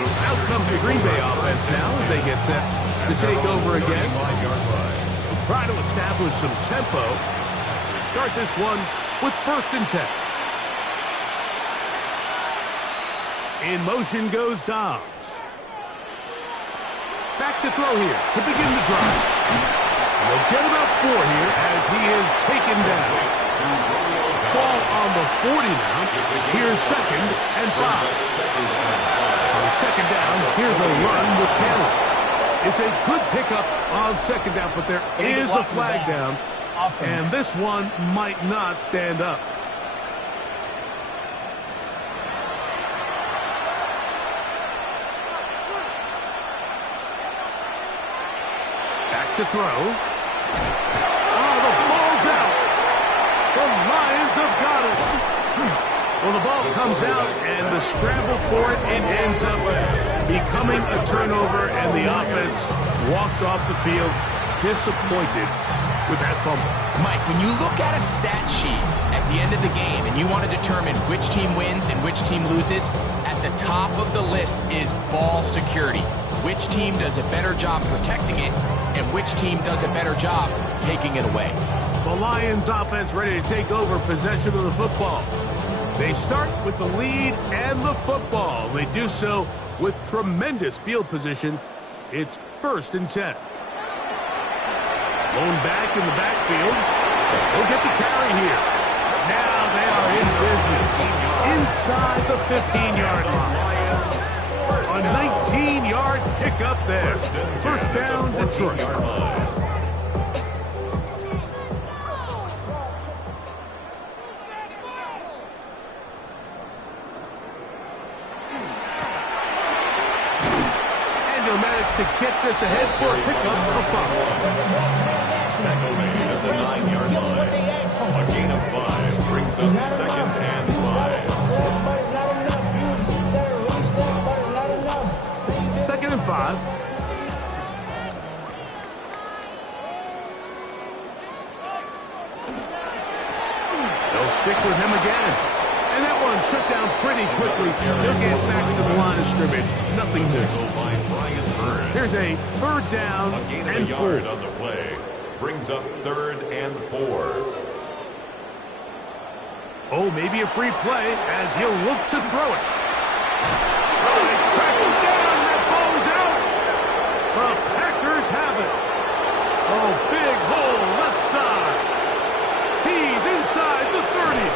Out comes the Green Bay offense now as they get set to take over again. They'll try to establish some tempo as they start this one with 1st and 10. In motion goes Dobbs. Back to throw here to begin the drive. They'll get about 4 here as he is taken down. Ball on the 40 now. Here's 2nd and 5. second down. Here's a run with Taylor. It's a good pickup on second down, but there is a flag down. And this one might not stand up. Back to throw. Oh, the ball's out. The Lions have got it. Well, the ball comes out, and the scramble for it ends up becoming a turnover, and the offense walks off the field disappointed with that fumble. Mike, when you look at a stat sheet at the end of the game and you want to determine which team wins and which team loses, at the top of the list is ball security. Which team does a better job protecting it and which team does a better job taking it away. The Lions offense ready to take over possession of the football. They start with the lead and the football. They do so with tremendous field position. It's 1st and 10. Lone back in the backfield. He'll get the carry here. Now they are in business inside the 15-yard line. A 19-yard pickup there. First down, Detroit. And he'll manage to get this ahead for a pickup of 5. Tackle made at the 9-yard line. A gain of 5 brings up 2nd and 5. 2nd and 5. They'll stick with him again. And that one shut down pretty quickly. They'll get back to the line of scrimmage. Nothing new. Here's a 3rd down A gain of and a 4. yard on the play. Brings up 3rd and 4. Oh, maybe a free play as he'll look to throw it. Oh, they track him down. That ball is out. The Packers have it. Oh, big hole left side. He's inside the 30.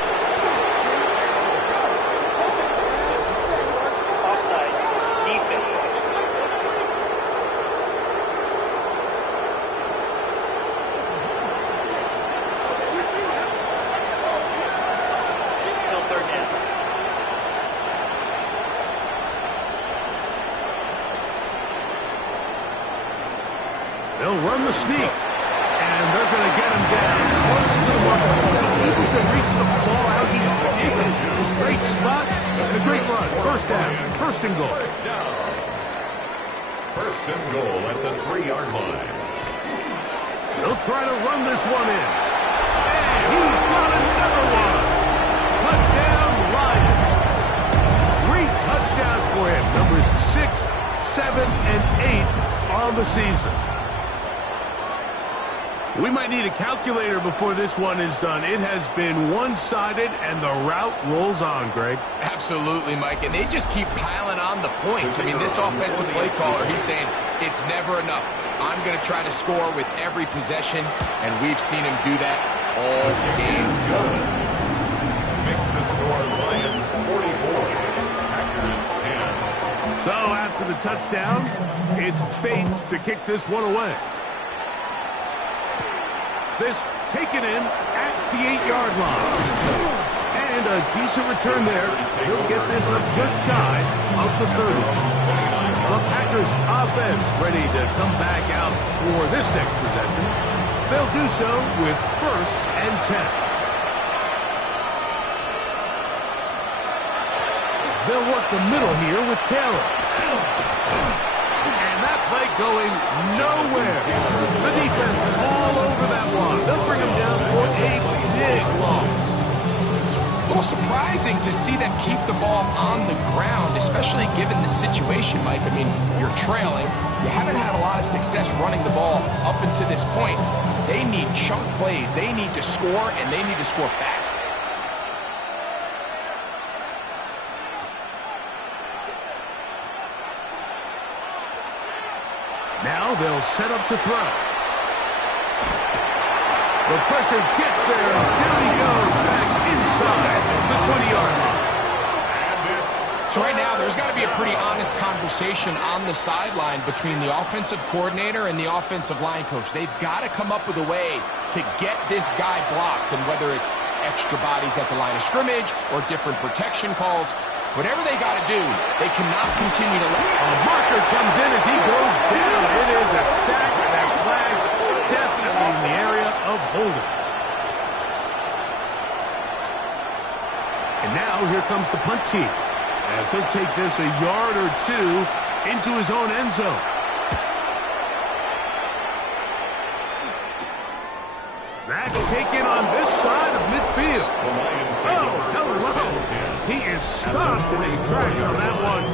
Offside. Defense. Still 3rd down. They'll run the sneak, and they're going to get him down close to the mark. So able to reach the ball out. He's taken a great spot and a great run. First down, 1st and goal. First down. 1st and goal at the 3-yard line. They'll try to run this one in. And he's got another one. Touchdown, Lions. 3 touchdowns for him. Numbers 6, 7, and 8 on the season. We might need a calculator before this one is done. It has been one-sided, and the route rolls on, Greg. Absolutely, Mike, and they just keep piling on the points. I mean, this offensive play caller, he's saying it's never enough. I'm going to try to score with every possession, and we've seen him do that all game long. Makes the score Lions 44, Packers 10. So after the touchdown, it's Bates to kick this one away. This taken in at the 8-yard line. And a decent return there. He'll get this up just shy of the 30. The Packers offense ready to come back out for this next possession. They'll do so with 1st and 10. They'll work the middle here with Taylor. And that play going nowhere. The defense all over that one. They'll bring him down for a big loss. A little surprising to see them keep the ball on the ground, especially given the situation, Mike. I mean, you're trailing. You haven't had a lot of success running the ball up until this point. They need chunk plays. They need to score, and they need to score fast. Now they'll set up to throw. The pressure gets there, and there he goes back inside the 20-yard line. And it's So right now, there's got to be a pretty honest conversation on the sideline between the offensive coordinator and the offensive line coach. They've got to come up with a way to get this guy blocked, and whether it's extra bodies at the line of scrimmage or different protection calls, whatever they got to do, they cannot continue to let... A marker comes in as he goes down. It is a sack, and that flag definitely in the area of holding. And now here comes the punt team, as he'll take this a yard or two into his own end zone. That's taken on this side of midfield. Oh, hello. He is stopped in his tracks on that one.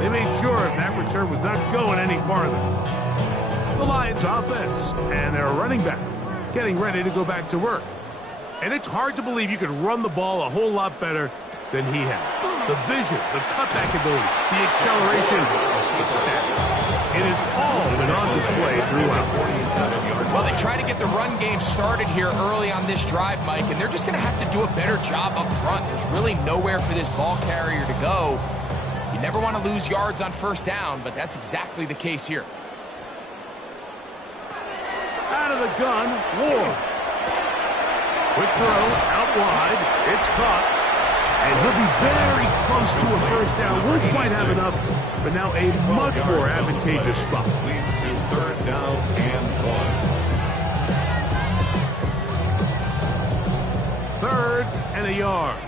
They made sure that return was not going any farther. The Lions offense and their running back getting ready to go back to work. And it's hard to believe you could run the ball a whole lot better than he has. The vision, the cutback ability, the acceleration, the stats. It has all been on display throughout. Well, they try to get the run game started here early on this drive, Mike, and they're just going to have to do a better job up front. There's really nowhere for this ball carrier to go. You never want to lose yards on first down, but that's exactly the case here. Out of the gun, Ward. Quick throw, out wide, it's caught. And he'll be very close to a first down. Won't quite have enough, but now a much more advantageous spot. Leads to 3rd down and 1. 3rd and a yard.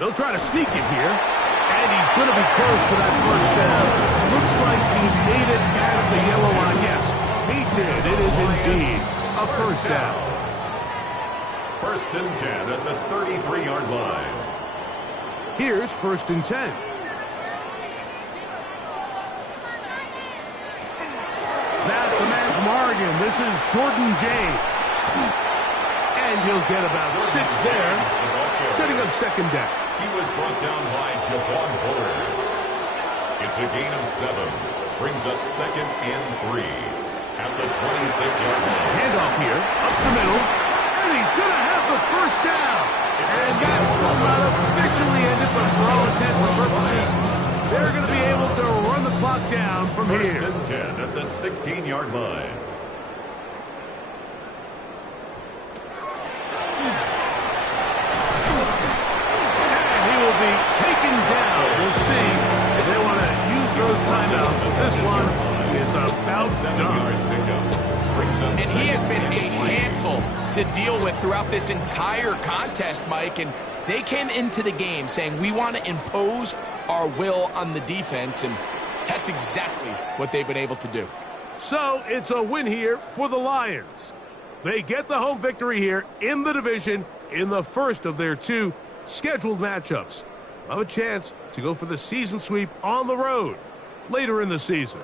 They'll try to sneak it here, and he's going to be close to that first down. Looks like he made it past the yellow line. Yes, he did. It is indeed a first down. 1st and 10 at the 33-yard line. Here's 1st and 10. That's a man from Oregon. This is Jordan James. And he'll get about 6 there, setting up 2nd down. He was brought down by Javon Bullard. It's a gain of 7. Brings up 2nd and 3 at the 26-yard line. Handoff here, up the middle, and he's going to have the first down. And that will not officially end it, but for all intents and purposes, they're going to be able to run the clock down from here. 1st and 10 at the 16-yard line. And he will be taken down. We'll see if they want to use those timeouts. This one is about done. And he has been a handful to deal with throughout this entire contest, Mike. And they came into the game saying, we want to impose our will on the defense. And that's exactly what they've been able to do. So it's a win here for the Lions. They get the home victory here in the division in the first of their 2 scheduled matchups. They'll have a chance to go for the season sweep on the road later in the season.